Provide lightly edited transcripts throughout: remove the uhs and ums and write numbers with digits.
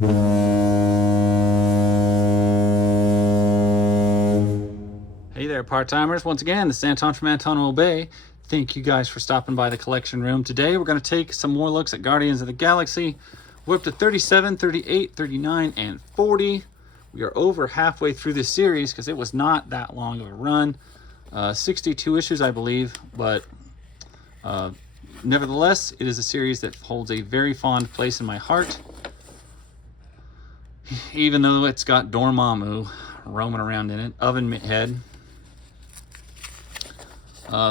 Hey there, part-timers. Once again, this is Anton from Anton Will Bay. Thank you guys for stopping by the collection room. Today, we're going to take some more looks at Guardians of the Galaxy. We're up to 37, 38, 39, and 40. We are over halfway through this series because it was not that long of a run. 62 issues, I believe, but nevertheless, it is a series that holds a very fond place in my heart. Even though it's got Dormammu roaming around in it, Oven Head.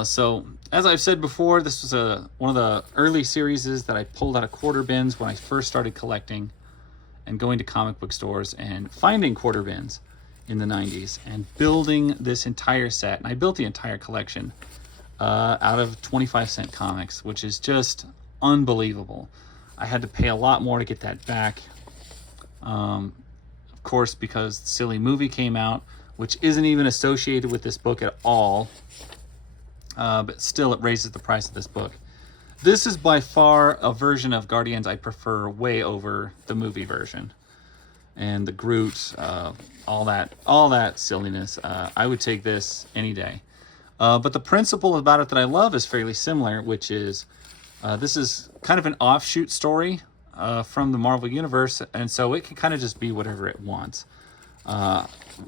So, as I've said before, this was one of the early series that I pulled out of quarter bins when I first started collecting and going to comic book stores and finding quarter bins in the 90s and building this entire set. And I built the entire collection out of 25-cent comics, which is just unbelievable. I had to pay a lot more to get that back. Of course, because the silly movie came out, which isn't even associated with this book at all. But still, it raises the price of this book. This is by far a version of Guardians I prefer way over the movie version. And the Groot, all that silliness. I would take this any day. But the principle about it that I love is fairly similar, which is this is kind of an offshoot story from the Marvel Universe, and so it can kind of just be whatever it wants.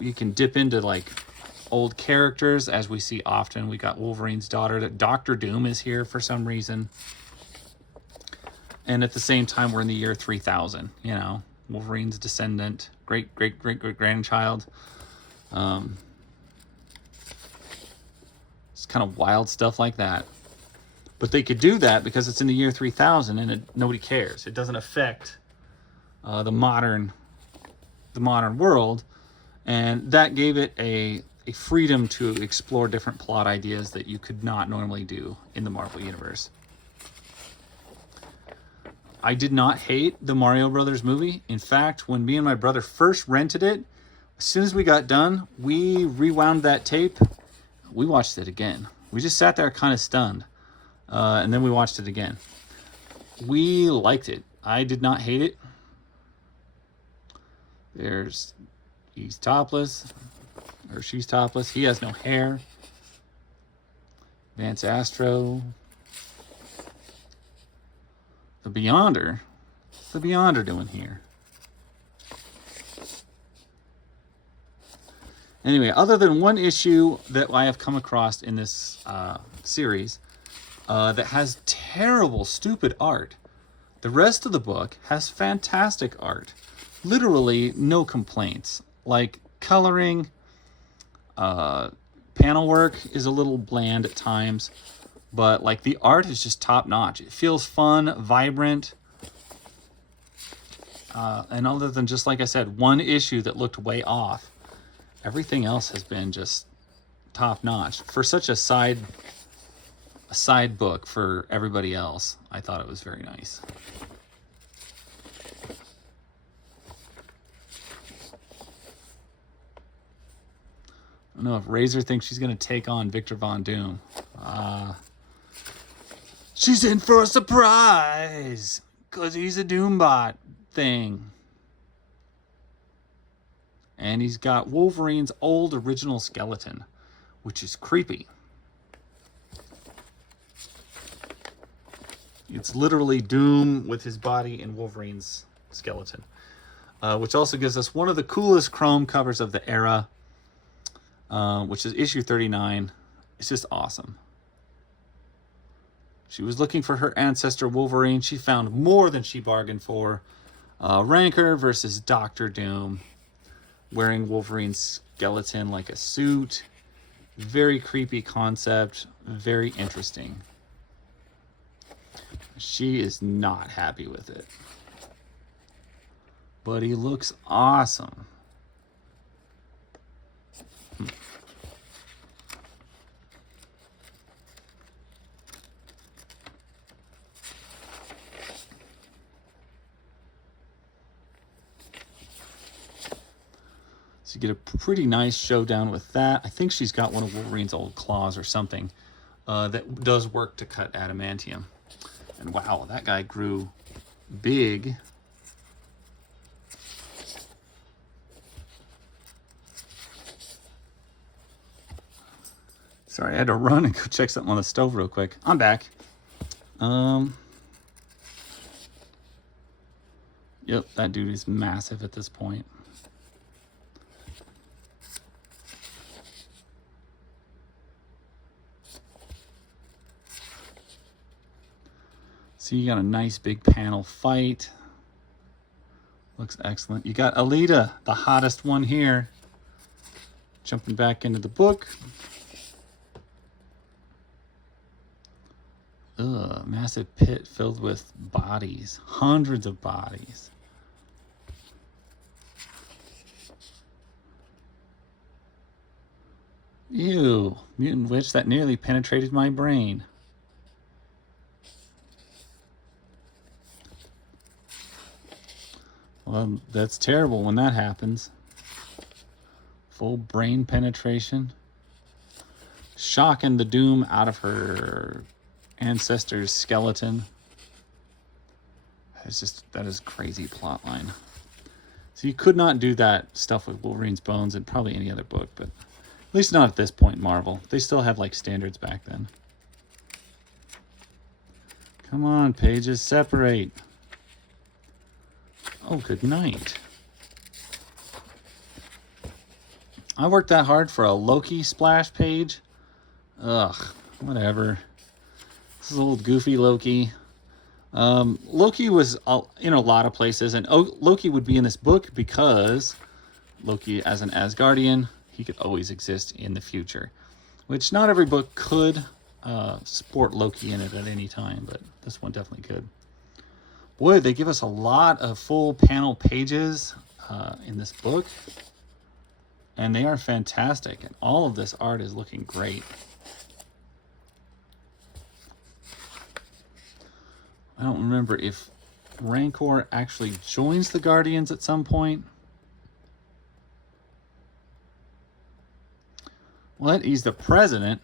You can dip into like old characters, as we see often. We got Wolverine's daughter. Doctor Doom is here for some reason. And at the same time, we're in the year 3000, you know. Wolverine's descendant, great-great-great-great-grandchild. It's kind of wild stuff like that. But they could do that because it's in the year 3000 and nobody cares. It doesn't affect the modern world. And that gave it a freedom to explore different plot ideas that you could not normally do in the Marvel Universe. I did not hate the Mario Brothers movie. In fact, when me and my brother first rented it, as soon as we got done, we rewound that tape. We watched it again. We just sat there kind of stunned. And then we watched it again. We liked it. I did not hate it. He's topless. Or she's topless. He has no hair. Vance Astro. The Beyonder. What's the Beyonder doing here? Anyway, other than one issue that I have come across in this series that has terrible, stupid art, the rest of the book has fantastic art. Literally no complaints. Like coloring, panel work is a little bland at times, but like the art is just top notch. It feels fun, vibrant, and other than just like I said, one issue that looked way off, everything else has been just top notch for such a side book for everybody else. I thought it was very nice. I don't know if Razor thinks she's going to take on Victor Von Doom. She's in for a surprise because he's a Doombot thing. And he's got Wolverine's old original skeleton, which is creepy. It's literally Doom with his body in Wolverine's skeleton, which also gives us one of the coolest chrome covers of the era, which is issue 39. It's just awesome. She was looking for her ancestor Wolverine. She found more than she bargained for. Rancor versus Doctor Doom, wearing Wolverine's skeleton like a suit. Very creepy concept. Very interesting. She is not happy with it. But he looks awesome. So you get a pretty nice showdown with that. I think she's got one of Wolverine's old claws or something that does work to cut adamantium. And wow, that guy grew big. Sorry, I had to run and go check something on the stove real quick. I'm back. Yep, that dude is massive at this point. So you got a nice big panel fight. Looks excellent. You got Alita, the hottest one here, jumping back into the book. Ugh, massive pit filled with bodies, hundreds of bodies. Ew, mutant witch that nearly penetrated my brain. Well, that's terrible when that happens. Full brain penetration. Shocking the doom out of her ancestor's skeleton. That is crazy plot line. So you could not do that stuff with Wolverine's bones in probably any other book, but at least not at this point, Marvel. They still had like standards back then. Come on, pages, separate. Oh, good night. I worked that hard for a Loki splash page. Ugh, whatever. This is old goofy Loki. Loki was in a lot of places, and Loki would be in this book because Loki, as an Asgardian, he could always exist in the future, which not every book could sport Loki in it at any time, but this one definitely could. Boy, they give us a lot of full panel pages in this book, and they are fantastic, and all of this art is looking great. I don't remember if Rancor actually joins the Guardians at some point. What? He's the president?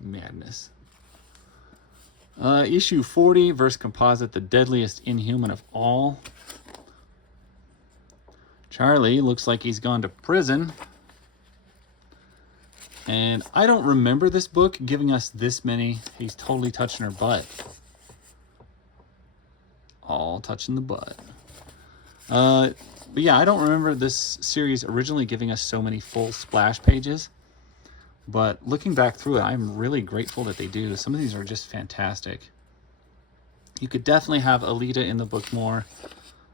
Madness. Issue 40 versus Composite, the deadliest Inhuman of all. Charlie looks like he's gone to prison. And I don't remember this book giving us this many. He's totally touching her butt. All touching the butt. But yeah, I don't remember this series originally giving us so many full splash pages. But looking back through it, I'm really grateful that they do. Some of these are just fantastic. You could definitely have Alita in the book more.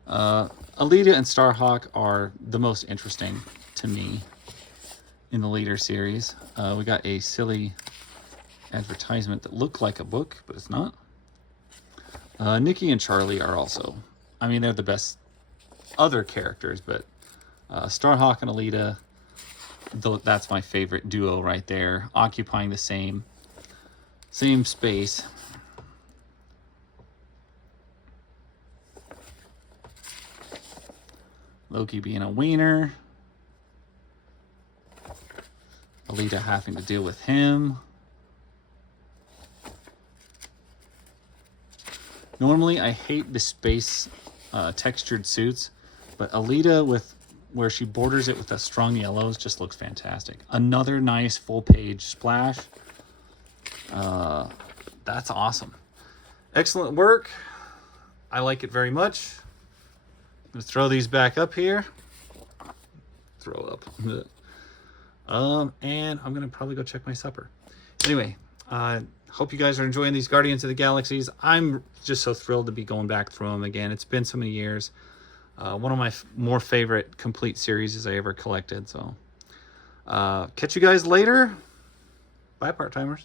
Alita and Starhawk are the most interesting to me in the later series. We got a silly advertisement that looked like a book, but it's not. Nikki and Charlie are also, I mean, they're the best other characters, but Starhawk and Alita, that's my favorite duo right there, occupying the same space. Loki being a wiener. Alita having to deal with him. Normally, I hate the space textured suits, but Alita, with where she borders it with the strong yellows, just looks fantastic. Another nice full page splash. That's awesome. Excellent work. I like it very much. I'm going to throw these back up here. Throw up. And I'm going to probably go check my supper. Anyway, hope you guys are enjoying these Guardians of the Galaxies. I'm just so thrilled to be going back through them again. It's been so many years. One of my more favorite complete series I ever collected. So catch you guys later. Bye, part-timers.